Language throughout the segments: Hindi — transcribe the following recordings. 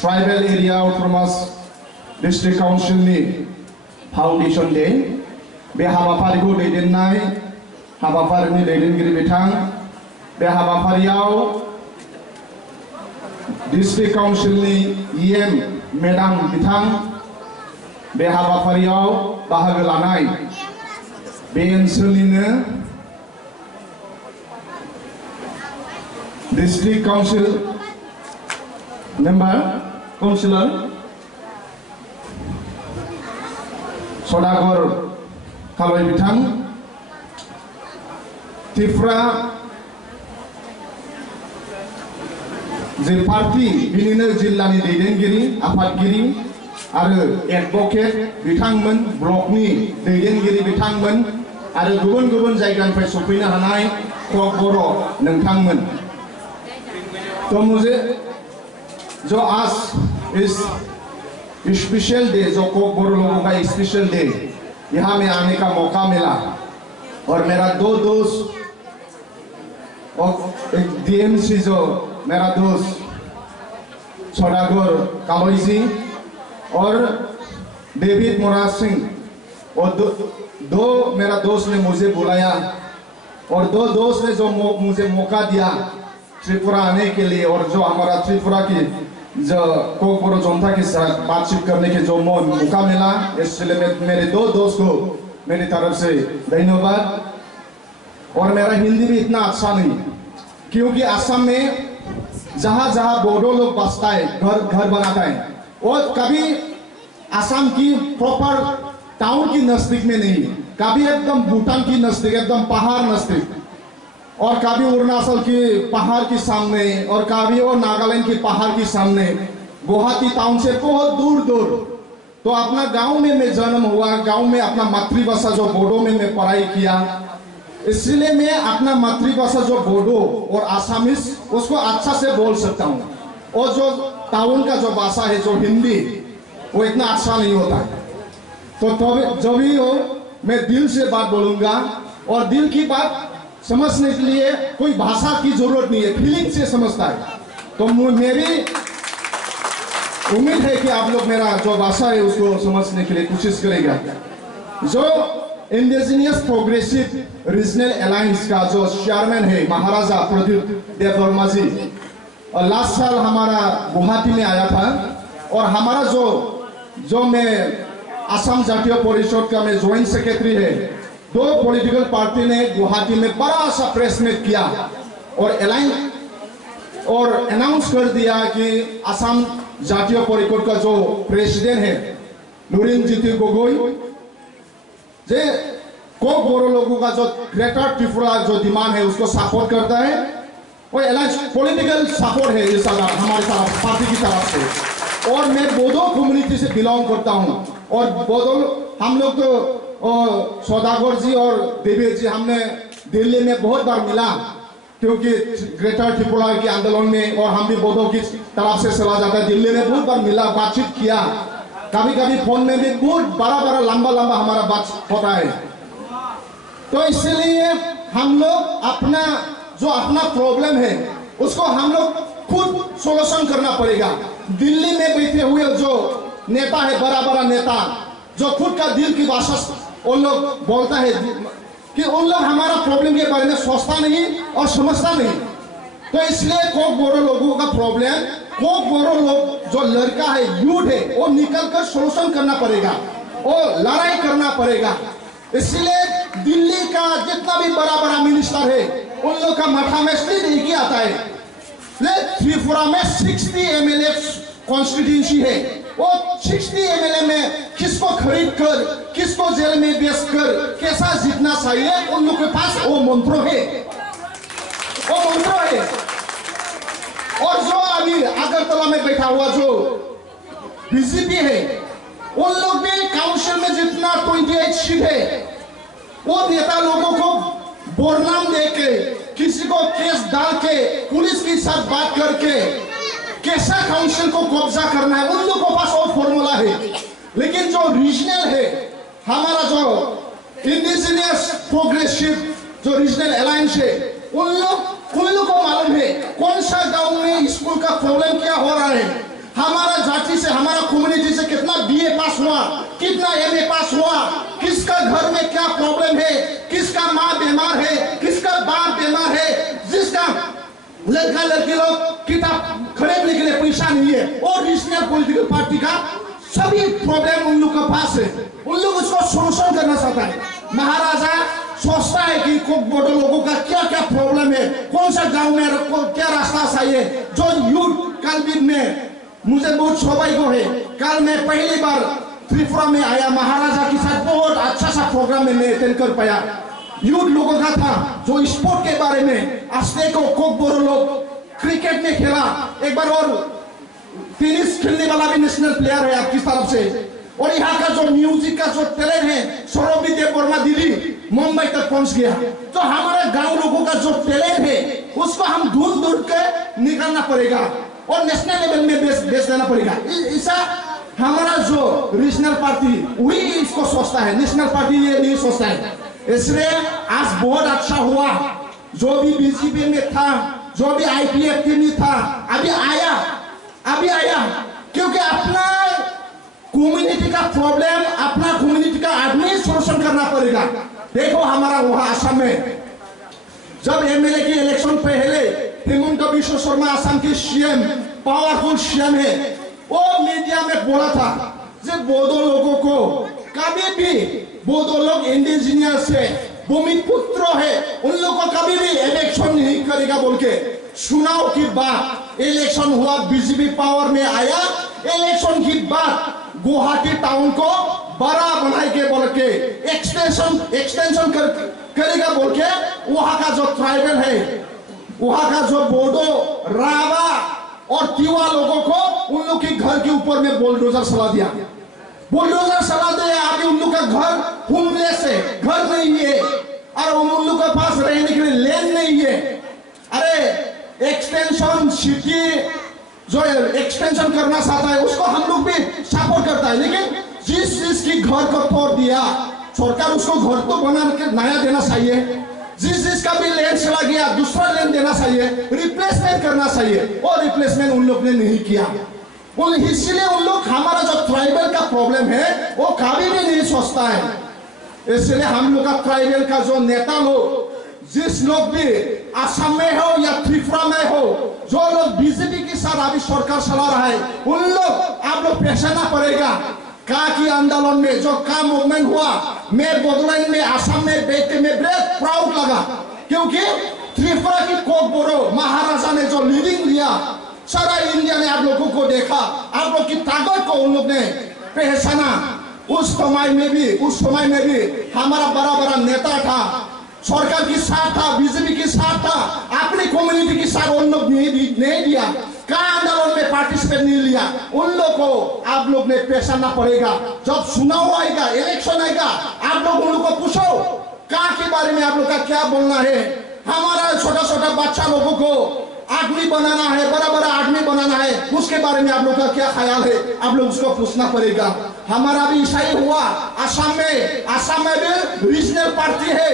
ट्राइबल एरिया ऑटोनोमस डिस्ट्रिक्ट काउंसिलनि फाउंडेशन डे बे हाबाफारिखौ दैदेननाय हाबाफारिनि दैदेनगिरि बिथां बे हाबाफारियाव डिस्ट्रिक्ट काउंसिलनि ईएम मेडाम बिथां बे हाबाफारियाव बाहागो लानाय बे ओनसोलनिनो डिस्ट्रिक्ट काउंसिल मेंबर काउंसिलर सदागर खालय बिथां त्रिपुरा जे पार्टी बिनिनो जिल्लानि दैदेनगिरि आफादगिरि आरो एडभोकेट बिथांमोन ब्लकनि दैदेनगिरि बिथांमोन आरो गुबुन गुबुन जायगानिफ्राय सफैनो हानाय कक बर' नोंथांमोन। तो मुझे जो आज इस स्पेशल डे जो कक बर' लोगों का स्पेशल डे यहाँ में आने का मौका मिला और मेरा दो दोस्त और एक डीएमसी जो मेरा दोस्त सौदागर कालोई जी और डेविड मोराज सिंह और दो मेरा दोस्त ने मुझे बुलाया और दो दोस्त ने जो मुझे मौका दिया त्रिपुरा आने के लिए और जो हमारा त्रिपुरा की जो कक बर' जनता के साथ बातचीत करने के जो मौका मिला, इसलिए मेरे दो दोस्त को मेरी तरफ से धन्यवाद। और मेरा हिंदी भी इतना अच्छा नहीं क्योंकि असम में जहाँ जहाँ बोडो लोग बसता है घर बनाता है और कभी असम की प्रॉपर टाउन की नजदीक में नहीं, कभी एकदम भूटान की नजदीक एकदम पहाड़ नजदीक और कभी अरुणाचल के पहाड़ के सामने और कभी और नागालैंड के पहाड़ के सामने गुवाहाटी टाउन से बहुत दूर दूर। तो अपना गांव में मैं जन्म हुआ, गांव में अपना मातृभाषा जो बोडो में मैं पढ़ाई किया, इसलिए मैं अपना मातृभाषा जो बोडो और आसामीज उसको अच्छा से बोल सकता हूँ और जो टाउन का जो भाषा है जो हिंदी वो इतना अच्छा नहीं होता है। तो जब भी हो मैं दिल से बात बोलूँगा और दिल की बात समझने के लिए कोई भाषा की जरूरत नहीं है, फीलिंग से समझता है। तो मेरी उम्मीद है कि आप लोग मेरा जो भाषा है उसको समझने के लिए कोशिश करेगा। जो इंडिजिनियस प्रोग्रेसिव रीजनल अलायंस का जो चेयरमैन है महाराजा प्रदीप देववर्मा जी, और लास्ट साल हमारा गुवाहाटी में आया था और हमारा जो मैं असम जातीय परिषद का मैं ज्वाइंट सेक्रेटरी है, दो पॉलिटिकल पार्टी ने गुवाहाटी में बड़ा सा प्रेस मीट किया और अनाउंस कर दिया कि असम जातीय परिषद का जो प्रेसिडेंट है लुरिनज्योति गोगोई जे कक बर' लोगों का जो ग्रेटर त्रिपुरा जो डिमांड है उसको सपोर्ट करता है और अलायंस पॉलिटिकल सपोर्ट है इस हमारे तरफ पार्टी की तरफ से। और मैं बोडो कम्युनिटी से बिलोंग करता हूँ और बोडो हम लोग तो सौदागर जी और देवी जी हमने दिल्ली में बहुत बार मिला क्योंकि ग्रेटर त्रिपुरा के आंदोलन में, और हम भी बोडो की तरफ से चला जाता है, दिल्ली में बहुत बार मिला, बातचीत किया, कभी कभी फोन में भी बहुत बड़ा लंबा हमारा बात होता है। तो इसलिए हम लोग अपना प्रॉब्लम है उसको हम लोग खुद सोल्यूशन करना पड़ेगा। दिल्ली में बैठे हुए जो नेता है, बड़ा नेता जो खुद का दिल की भाषा उन लोग बोलता है कि उन लोग हमारा प्रॉब्लम के बारे में सोचता नहीं और समझता नहीं। तो इसलिए कक बर' लोगों का प्रॉब्लम, कक बर' लोग जो लड़का है, यूथ है, वो निकल कर सोल्यूशन करना पड़ेगा और लड़ाई करना पड़ेगा। इसलिए दिल्ली का जितना भी बड़ा मिनिस्टर है उन लोग का माथा में सिर्फ एक ही आता है, त्रिपुरा में 60 MLA कॉन्स्टिट्यूंसी है, वो 60 MLA में किसको खरीद कर किसको जेल में बेच कर कैसा जीतना चाहिए, उन लोग के पास वो मंत्र है। और जो अभी अगरतला में बैठा हुआ जो बीजेपी है, उन लोग भी काउंसिल में जितना 28 सीट है, वो नेता लोगों को बोरनाम दे के, किसी को केस डाल के, पुलिस के साथ बात करके कैसा काउंसिल को कब्जा करना है, उन लोगों के पास वो फॉर्मूला है। लेकिन जो रीजनल है, हमारा जो इंडिजिनियस प्रोग्रेसिव जो रीजनल अलायंस है, उन लोग को मालूम है कौन सा गांव में स्कूल का प्रॉब्लम क्या हो रहा है, हमारा कम्युनिटी से कितना बीए पास हुआ, कितना एमए पास हुआ, किसका घर में क्या प्रॉब्लम है, किसका माँ बीमार है, किसका बाप बीमार है, जिसका लड़का लड़की लोग किताब खरीदने के लिए पैसा नहीं है, और रीजनल पॉलिटिकल पार्टी का सभी प्रॉब्लम उन लोग के पास है, उन लोग उसको सोल्यूशन करना चाहता है। महाराजा सोचता है कि बोडो लोगों का क्या क्या प्रॉब्लम है, कौन सा गांव में क्या रास्ता चाहिए। जो यूथ कल में मुझे बहुत सौभाग्य है, कल मैं पहली बार त्रिपुरा में आया, महाराजा के साथ बहुत अच्छा सा प्रोग्राम में मैं अटेंड कर पाया। यूथ लोगों का था जो स्पोर्ट के बारे में, अस्ते को कोक बोरो लोग क्रिकेट में खेला एक बार, और टेनिस खेलने वाला भी नेशनल प्लेयर है आपकी तरफ से। और यहाँ का जो म्यूजिक का जो टैलेंट है, सौरभ वर्मा दिल्ली मुंबई तक पहुंच गया। तो हमारे गांव लोगों का जो टैलेंट है उसको हम ढूंढ ढूंढ के निकालना पड़ेगा और नेशनल लेवल में बेच देना पड़ेगा। ऐसा हमारा जो रीजनल पार्टी वही इसको सोचता है, नेशनल पार्टी ये नहीं सोचता है। इसलिए आज बहुत अच्छा हुआ, जो भी बीजेपी में था, जो भी आईपीएफ में था, अभी आया क्योंकि अपना कम्युनिटी का प्रॉब्लम, अपना कम्युनिटी का आदमी सोल्यूशन करना पड़ेगा। देखो हमारा वहां असम में जब एमएलए की इलेक्शन पहले हेमंत बिश्व शर्मा असम के सीएम, पावरफुल सीएम है, वो मीडिया में बोला था कि बोडो लोगों को कभी भी, बोडो लोग इंडिजिनियस है, भूमिपुत्र है, उन लोगों को कभी भी इलेक्शन नहीं करेगा बोल के। चुनाव की बात, इलेक्शन हुआ, बीजेपी पावर में आया, इलेक्शन की बात गुवाहाटी टाउन को बड़ा बनाए के बोल के एक्सटेंशन करेगा बोल के, वहां का जो ट्राइबल है, वहां का जो बोडो, रावा और तिवा लोगों को उन लोग के घर के ऊपर में बुलडोजर चला दिया। अभी उन लोग का घर होमलेस है, घर नहीं है, और उन लोग के पास रहने के लिए लैंड नहीं है। अरे एक्सटेंशन सिटी जो एक्सटेंशन करना चाहता है उसको हम लोग भी सपोर्ट करता है, लेकिन जिसकी घर को तोड़ दिया सरकार उसको घर तो बना के नया देना चाहिए। जिसका भी लैंड चला गया दूसरा लैंड देना चाहिए, रिप्लेसमेंट करना चाहिए, और रिप्लेसमेंट उन लोग ने नहीं किया। इसलिए उन लोग, हमारा जो ट्राइबल का प्रॉब्लम है वो कभी भी नहीं सोचता है। इसलिए हम लोग का ट्राइबल का जो नेता लोग, जिस लोग भी असम में हो या त्रिपुरा में हो, जो लोग बीजेपी के साथ अभी सरकार चला रहा है, उन लोग आप लोग पहचानना पड़ेगा। काकी आंदोलन में जो का मूवमेंट हुआ, मैं बोडोलैंड में, असम में बैठ के मैं बहुत प्राउड लगा, क्योंकि त्रिपुरा की कोक बोरो महाराजा ने जो लीडिंग लिया, सारा इंडिया ने आप लोगों को देखा, आप लोग की ताकत को उन लोग ने पहचाना। उस समय में भी हमारा बड़ा बड़ा नेता था, सरकार के साथ था, बीजेपी के साथ था, अपनी कम्युनिटी के साथ उन लोग नहीं दिया, का आंदोलन में पार्टिसिपेट नहीं लिया। उन लोग को आप लोग ने पहचानना पड़ेगा। जब चुनाव आएगा, इलेक्शन आएगा, आप लोग उन लोग को पूछो का के बारे में आप लोग का क्या बोलना है। हमारा छोटा छोटा बच्चा लोगों को आदमी बनाना है, बड़ा बड़ा आदमी बनाना है, उसके बारे में आप लोग का क्या ख्याल है, आप लोग उसको पूछना पड़ेगा। हमारा भी ऐसा ही हुआ असम में भी रीजनल पार्टी है,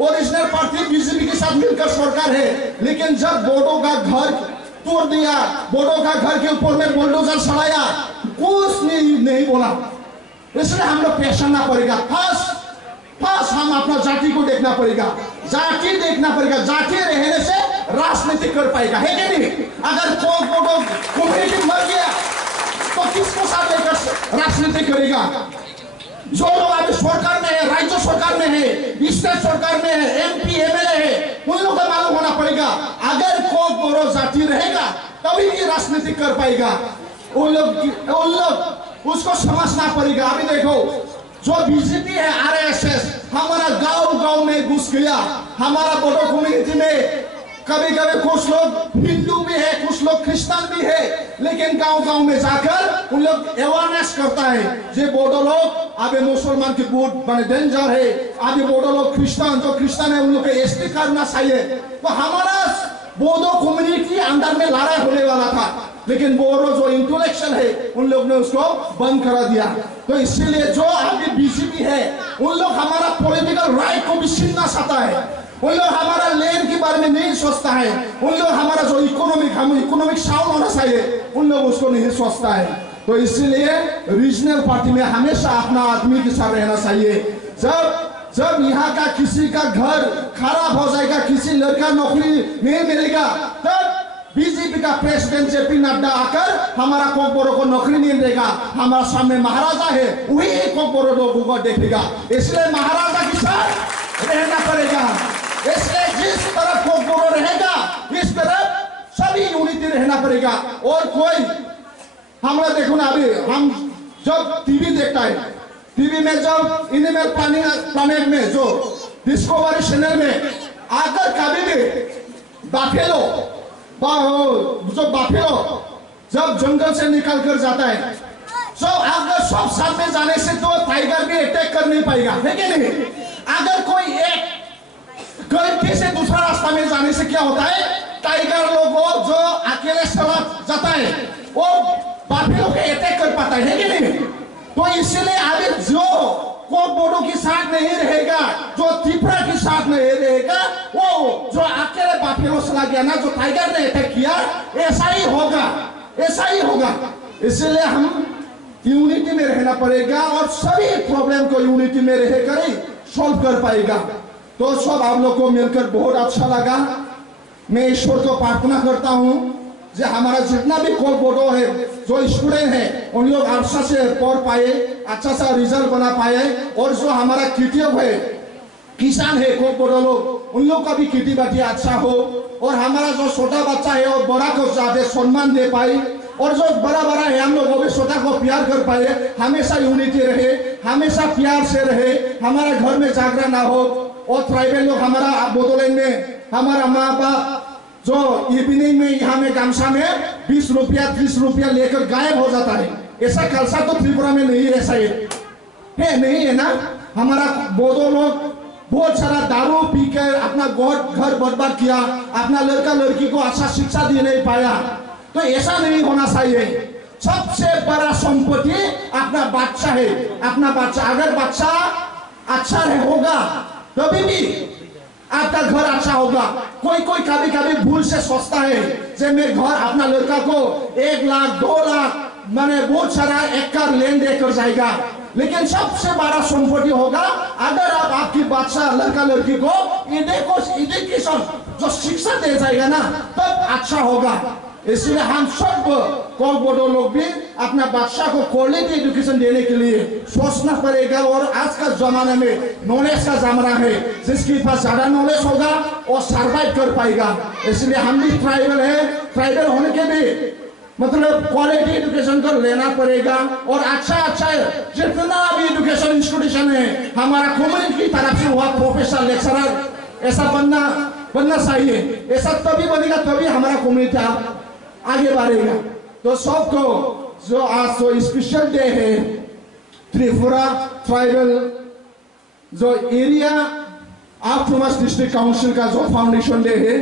और रीजनल पार्टी बीजेपी के साथ मिलकर सरकार है, लेकिन जब बोडो का घर तोड़ दिया, बोडो का घर के ऊपर में बुलडोजर चलाया, कुछ नहीं बोला। इसलिए हम लोग पहचानना पड़ेगा। फर्स्ट हम अपना जाति को देखना पड़ेगा, जाति देखना पड़ेगा। जाति रहने से राजनीति कर पाएगा, है कि नहीं? अगर कोई बोडो कम्युनिटी मर गया तो किसको साथ लेकर राजनीति करेगा? जो लोग अभी सरकार में है, राज्य सरकार में है, स्टेट सरकार में है, एमपी एमएलए है, उन लोगों को मालूम होना पड़ेगा। अगर कोई बोरो जाति रहेगा तभी भी राजनीति कर पाएगा। उन लोग उसको समझना पड़ेगा। अभी देखो जो बीजेपी है, आरएसएस हमारा गांव में घुस गया, हमारा बोडो कम्युनिटी में कभी कभी कुछ लोग हिंदू भी है, कुछ लोग क्रिश्चियन भी है, लेकिन गांव में जाकर उन लोग अवेयरनेस करता है जे बोडो लोग अभी मुसलमान की बहुत बड़े डेंजर है, अभी बोडो लोग जो क्रिश्चियन है उन लोग को एसटी करना चाहिए। तो हमारा बोडो कम्युनिटी अंदर में लड़ाई होने वाला था, लेकिन बोडो जो इंटेलेक्चुअल है उन लोग ने उसको बंद करा दिया। तो इसीलिए जो अभी बीजेपी है उन लोग हमारा पॉलिटिकल राइट को भी छीनना चाहता है। उन लोग हमारा लैंड के बारे में नहीं सोचता है, उन लोग हमारा जो इकोनॉमिक साउंड होना चाहिए उन लोग उसको नहीं सोचता है। तो इसीलिए रीजनल पार्टी में हमेशा अपना आदमी के साथ रहना चाहिए। जब यहाँ का किसी का घर खराब हो जाएगा, किसी लड़का नौकरी नहीं मिलेगा, तब बीजेपी का प्रेसिडेंट जेपी नड्डा आकर हमारा कोकबोरो को नौकरी नहीं देगा। हमारा सामने महाराजा है, वही कोकबोरो लोगों को देखेगा। इसलिए महाराजा के साथ रहना पड़ेगा। इसलिए जिस तरफ कोकबोरो रहेगा इस तरफ सभी यूनिटी रहना पड़ेगा। और कोई हमारा देखो ना, अभी हम जब टीवी देखता है, टीवी में जब एनिमल प्लानेट में जो डिस्कवरी चैनल में आकर कभी भी बाफेलो जब जंगल से निकल कर जाता है, तो अगर सब साथ में जाने से तो टाइगर भी अटैक कर नहीं पाएगा, है कि नहीं? अगर कोई एक गलती से दूसरा रास्ता में जाने से क्या होता है, टाइगर लोगों जो अकेले चला जाता है वो बाफेलो के अटैक कर पाता है कि नहीं? तो इसलिए अभी जो कोकबोरो के साथ नहीं रहेगा, जो त्रिपुरा के साथ नहीं रहेगा, वो जो अकेले बाफेलो चला गया ना, जो टाइगर ने अटैक किया, ऐसा ही होगा, ऐसा ही होगा। इसलिए हम यूनिटी में रहना पड़ेगा और सभी प्रॉब्लम को यूनिटी में रहकर ही सॉल्व कर पाएगा। तो सब आप लोग को मिलकर बहुत अच्छा लगा। मैं ईश्वर को प्रार्थना करता हूँ जो हमारा जितना भी कोकबोरो है, जो स्टूडेंट है, उन लोग अच्छा से पढ़ पाए, अच्छा सा रिजल्ट बना पाए, और जो हमारा किटियब है, किसान है कोकबोरो लोग, उन लोग का भी खेती बाड़ी अच्छा हो, और हमारा जो छोटा बच्चा है वो बड़ा को ज्यादा सम्मान दे पाए, और जो बड़ा है हम लोग वो भी छोटा को प्यार कर पाए। हमेशा यूनिटी रहे, हमेशा प्यार से रहे, हमारा घर में झगड़ा ना हो। और ट्राइबल लोग हमारा बोडोलैंड में हमारा माँ बाप जो इवनिंग में यहाँ में गमछा में 20 रुपया 30 रुपया लेकर गायब हो जाता है, ऐसा कलसा तो त्रिपुरा में नहीं, ऐसा है नहीं है ना? हमारा बोडो लोग बहुत सारा दारू पी कर अपना घर बर्बाद किया, अपना लड़का लड़की को अच्छा शिक्षा दे नहीं पाया। तो ऐसा नहीं होना चाहिए। सबसे बड़ा संपत्ति अपना बच्चा है, अपना बच्चा। अगर बच्चा अच्छा होगा तभी भी आपका घर अच्छा होगा। कोई कभी भूल से सोचता है जब मैं घर अपना लड़का को 1 लाख 2 लाख मैंने बहुत सारा एकड़ लैंड देकर जाएगा, लेकिन सबसे बड़ा संपत्ति होगा अगर आप आपकी बच्चा लड़का लड़की को एजुकेशन जो शिक्षा दे जाएगा ना, तब अच्छा होगा। इसलिए हम सब कोकबोरो लोग भी अपना बच्चा को क्वालिटी एजुकेशन देने के लिए सोचना पड़ेगा। और आज का जमाना में नॉलेज का जमाना है, जिसके पास ज्यादा नॉलेज होगा वो सर्वाइव कर पाएगा। इसलिए हम भी ट्राइबल है, ट्राइबल होने के भी मतलब क्वालिटी एजुकेशन को लेना पड़ेगा। और अच्छा जितना भी एजुकेशन इंस्टीट्यूशन है हमारा कम्युनिटी की तरफ से हुआ, प्रोफेसर लेक्चरर ऐसा बनना चाहिए। ऐसा तभी बनेगा, तभी हमारा कम्युनिटी आगे बढ़ेगा। तो सबको जो आज तो स्पेशल डे है, त्रिपुरा ट्राइबल जो एरिया ऑटोनॉमस डिस्ट्रिक्ट काउंसिल का जो फाउंडेशन डे है,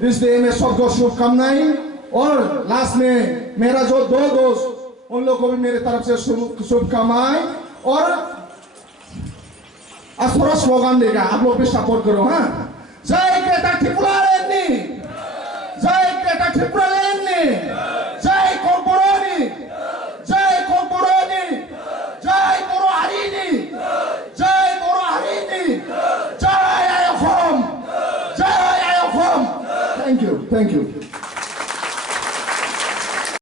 इस डे में सबको शुभकामनाएं। और लास्ट में मेरा जो 2 दोस्त उन लोगों को भी मेरे तरफ से शुभकामनाएं। और आज थोड़ा स्लोगन देगा, आप लोग भी सपोर्ट करो। हाँ, जय ग्रेटर त्रिपुरा लैंड, जय ग्रेटर त्रिपुरा लैंड, जय कोकबोरो, जय कोकबोरो, जय बोरो हरिनी, जय बोरो हरिनी, जय आयोखम, जय आयोखम। Thank you.